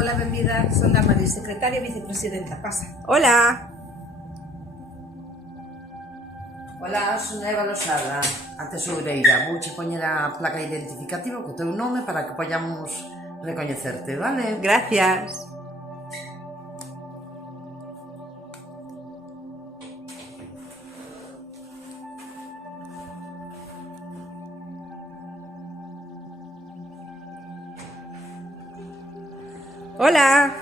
Hola, benvida. Son da María, secretaria e vicepresidenta. Pasa. Hola. Hola, son Eva Losada, a tesoureira. Vouche poñer a placa identificativa co teu nome para que poñamos recoñecerte, vale? Gracias. Hola.